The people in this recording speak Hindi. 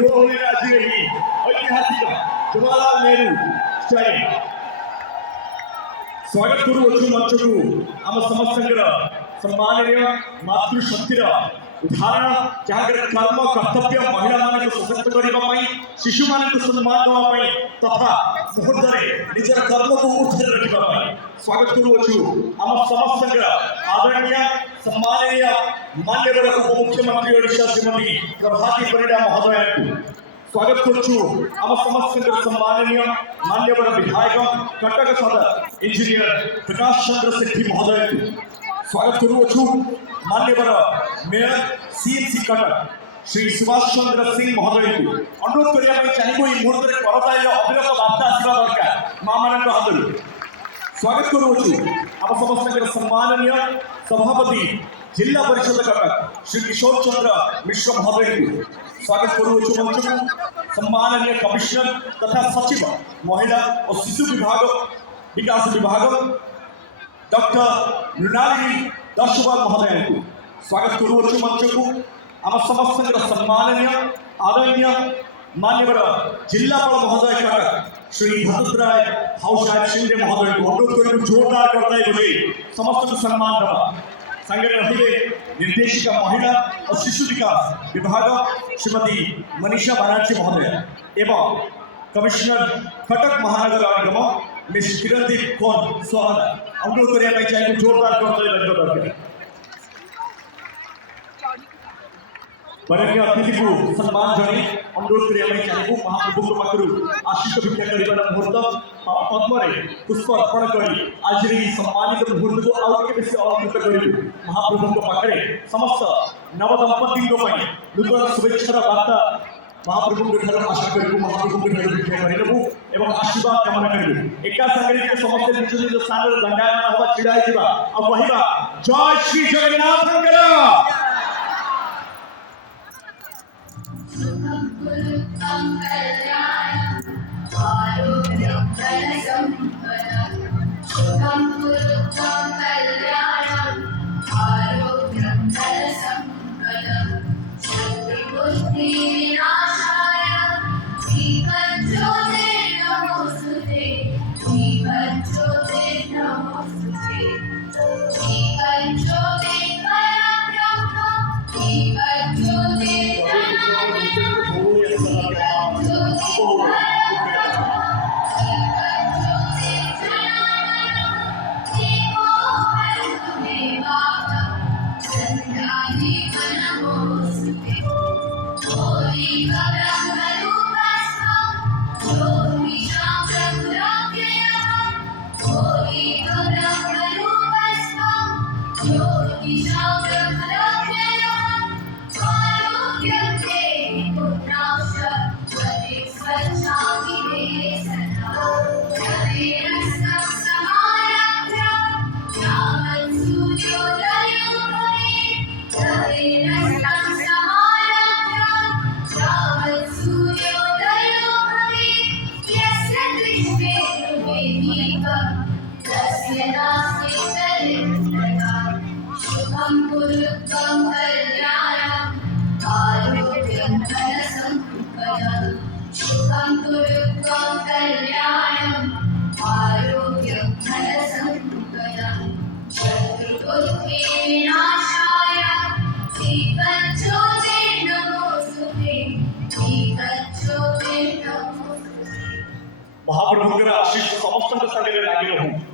ಹುರುಳಿನ ಅಜಿರಹಿ ಐತಿಹಾಸಿಕ ಜವಾಹರಲಾಲ್ ನೆಹರು ಸ್ಟೇಡಿಯಂ स्वागत करुवछु मंचकु आम समस्तंकर सम्माननीय मातृशक्तिर उदाहरण जहाँ कर्म कर्तव्य महिला मान सशक्त करने शिशु मान सम्मान देवाई तथा मुहूर्त निजर कर्म को ऊर्धे रखा स्वागत करुवछु आम समस्तंकर आदरणीय सम्माननीय मान्यवर उपमुख्यमंत्री ओडिशा श्रीमती प्रभाती परिडा महोदय स्वागत करुछु आम समस्त सम्माननीय मान्यवर विधायक कटक सदर इंजीनियर प्रकाश चंद्र सेठी महोदय स्वागत करुछु मान्यवर मेयर सीएमसी कटक श्री सुभाष चंद्र सिंह महोदय अनुरोध करने चाहिए मुहूर्त में करताल अविरत बार्ता आसवा दरकार माँ मान हाथ स्वागत करुछु आम समस्त सम्माननीय सभापति जिला परिषद कटक श्री किशोर चंद्र मिश्र महोदय स्वागत करुछु मंच सम्माननीय कमिश्नर तथा सचिव महिला और शिशु विभाग विकास विभाग डॉक्टर मृणालिनी दर्शवाल महोदय स्वागत करुछु मंच को आम समस्त सम्माननीय आदरणीय मान्यवर जिलापाल महोदय कटक श्री भरतराय भाऊ साहेब शिंदे महोदय को अनुरोध कर जोरदार करता समस्त सम्मान दबा संगे रही निर्देशिका महिला और शिशु विकास विभाग श्रीमती मनीषा बनर्जी महोदय एवं कमिश्नर कटक महानगर निगम मिस किरणदीप कौर सोहना अनुरोध करने चाहिए जोरदार करते बरण्य अतिथि को सम्मान जन अनुरोध करने चाहिए महाप्रभु पाखर आशीष भिक्षा कर मुहूर्त पद्म पुष्प अर्पण कर आज सम्मानित मुहूर्त को आउ बेस अलंकृत कर महाप्रभु पाखे समस्त नवदंपति नूतन शुभेच्छार बार्ता महाप्रभु आशा करूँ महाप्रभु भिक्षा कर आशीर्वाद कामना करूँ एका संगे समस्त निज निज स्थान दंडायमान हवा छिड़ा कहवा जय श्री जगन्नाथ महाप्रभु आशीष समस्त संगे लगी रहूं।